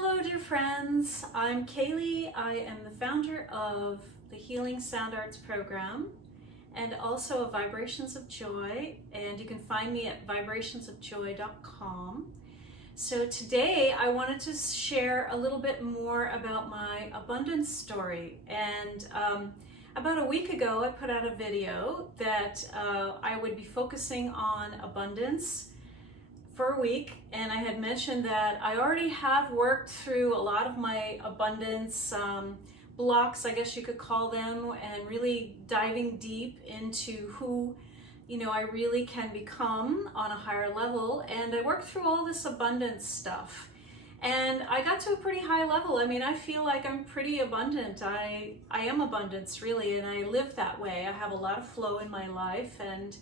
Hello dear friends, I'm Kaylee. I am the founder of the Healing Sound Arts program and also of Vibrations of Joy, and you can find me at vibrationsofjoy.com. So today I wanted to share a little bit more about my abundance story, and about a week ago I put out a video that I would be focusing on abundance for a week, and I had mentioned that I already have worked through a lot of my abundance blocks, I guess you could call them, and really diving deep into who I really can become on a higher level. And I worked through all this abundance stuff and I got to a pretty high level. I mean, I feel like I'm pretty abundant. I am abundance really, and I live that way. I have a lot of flow in my life, and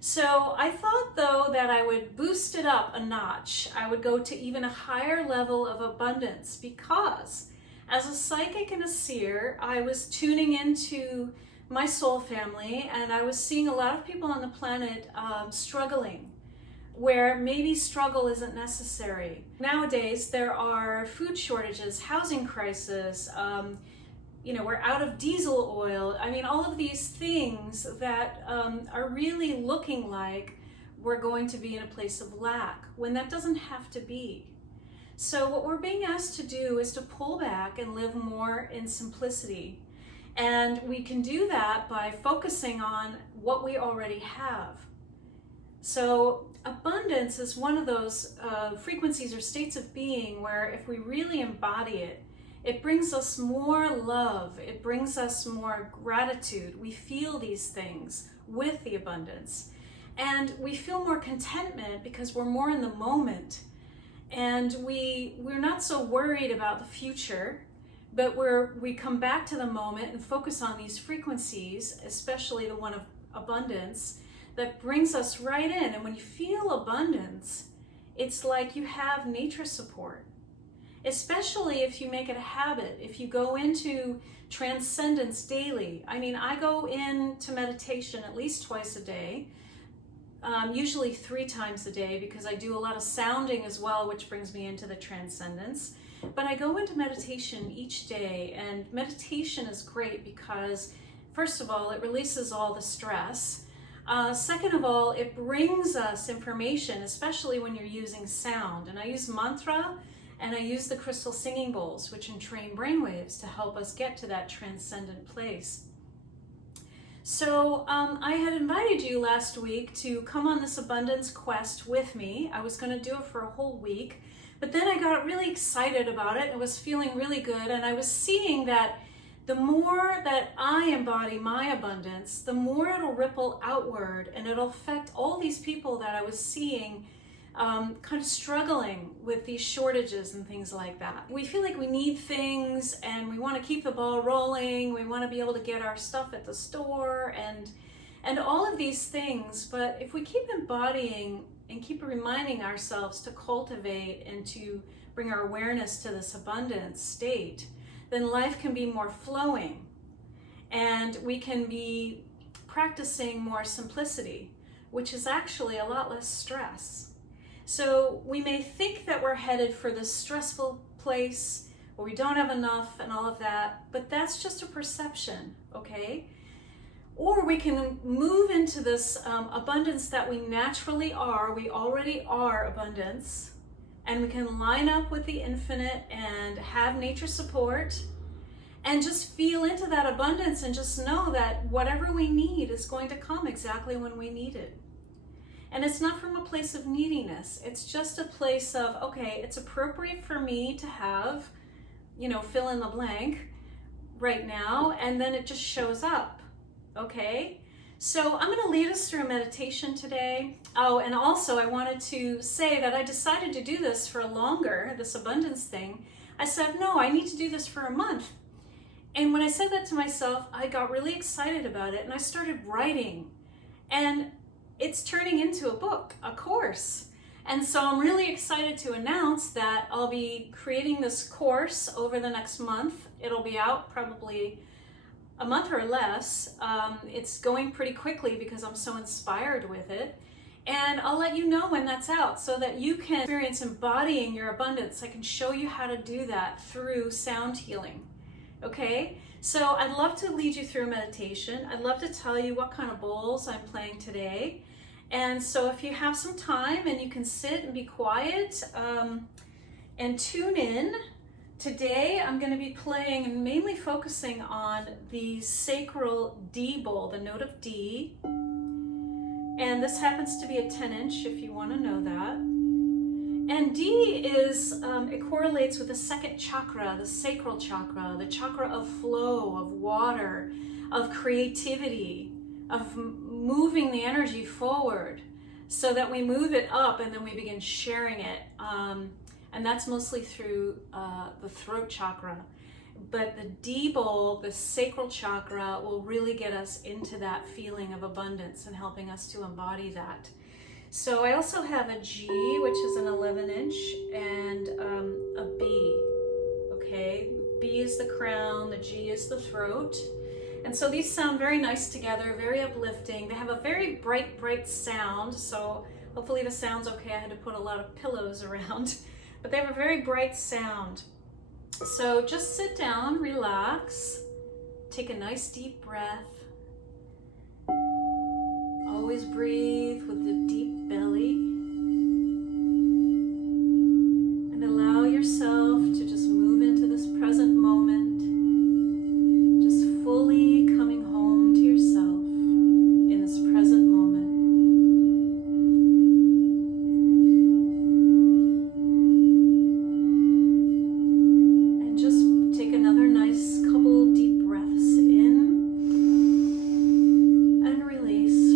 so I thought though that I would boost it up a notch. I would go to even a higher level of abundance, because as a psychic and a seer, I was tuning into my soul family, and I was seeing a lot of people on the planet struggling, where maybe struggle isn't necessary. Nowadays there are food shortages, housing crisis, we're out of diesel oil. I mean, all of these things that are really looking like we're going to be in a place of lack, when that doesn't have to be. So what we're being asked to do is to pull back and live more in simplicity. And we can do that by focusing on what we already have. So abundance is one of those frequencies or states of being where if we really embody it, it brings us more love, it brings us more gratitude. We feel these things with the abundance. And we feel more contentment because we're more in the moment. And we're not so worried about the future, but we come back to the moment and focus on these frequencies, especially the one of abundance, that brings us right in. And when you feel abundance, it's like you have nature support. Especially if you make it a habit, if you go into transcendence daily. I mean, I go into meditation at least twice a day, usually 3 times a day, because I do a lot of sounding as well, which brings me into the transcendence. But I go into meditation each day, and meditation is great because, first of all, it releases all the stress. Second of all, it brings us information, especially when you're using sound. And I use mantra, and I use the crystal singing bowls, which entrain brainwaves to help us get to that transcendent place. So I had invited you last week to come on this abundance quest with me. I was going to do it for a whole week, but then I got really excited about it. I was feeling really good, and I was seeing that the more that I embody my abundance, the more it'll ripple outward, and it'll affect all these people that I was seeing kind of struggling with these shortages and things like that. We feel like we need things, and we want to keep the ball rolling. We want to be able to get our stuff at the store and all of these things. But if we keep embodying and keep reminding ourselves to cultivate and to bring our awareness to this abundance state, then life can be more flowing, and we can be practicing more simplicity, which is actually a lot less stress. So we may think that we're headed for this stressful place where we don't have enough and all of that, but that's just a perception, okay? Or we can move into this abundance that we naturally are. We already are abundance, and we can line up with the infinite and have nature support and just feel into that abundance and just know that whatever we need is going to come exactly when we need it. And it's not from a place of neediness. It's just a place of, okay, it's appropriate for me to have, fill in the blank right now, and then it just shows up, okay? So I'm gonna lead us through a meditation today. Oh, and also I wanted to say that I decided to do this for longer, this abundance thing. I said, no, I need to do this for a month. And when I said that to myself, I got really excited about it, and I started writing. And it's turning into a book, a course. And so I'm really excited to announce that I'll be creating this course over the next month. It'll be out probably a month or less. It's going pretty quickly because I'm so inspired with it. And I'll let you know when that's out so that you can experience embodying your abundance. I can show you how to do that through sound healing. Okay? So I'd love to lead you through a meditation. I'd love to tell you what kind of bowls I'm playing today. And so if you have some time and you can sit and be quiet and tune in, today I'm going to be playing and mainly focusing on the sacral D bowl, the note of D. And this happens to be a 10-inch if you want to know that. And D is, it correlates with the second chakra, the sacral chakra, the chakra of flow, of water, of creativity, of moving the energy forward so that we move it up and then we begin sharing it. And that's mostly through the throat chakra. But the D bowl, the sacral chakra, will really get us into that feeling of abundance and helping us to embody that. So I also have a G, which is an 11-inch, and a B, okay? B is the crown, the G is the throat. And so these sound very nice together, very uplifting. They have a very bright, bright sound, so hopefully the sound's okay. I had to put a lot of pillows around, but they have a very bright sound. So just sit down, relax, take a nice deep breath. Always breathe with the deep belly. And allow yourself to just move into this present moment, just fully coming home to yourself in this present moment. And just take another nice couple deep breaths in and release.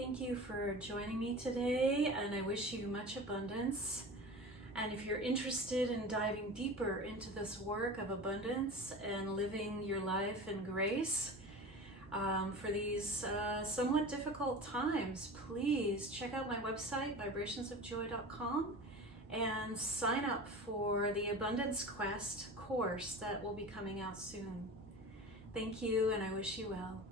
Thank you for joining me today, and I wish you much abundance. And if you're interested in diving deeper into this work of abundance and living your life in grace for these somewhat difficult times, please check out my website, vibrationsofjoy.com, and sign up for the Abundance Quest course that will be coming out soon. Thank you, and I wish you well.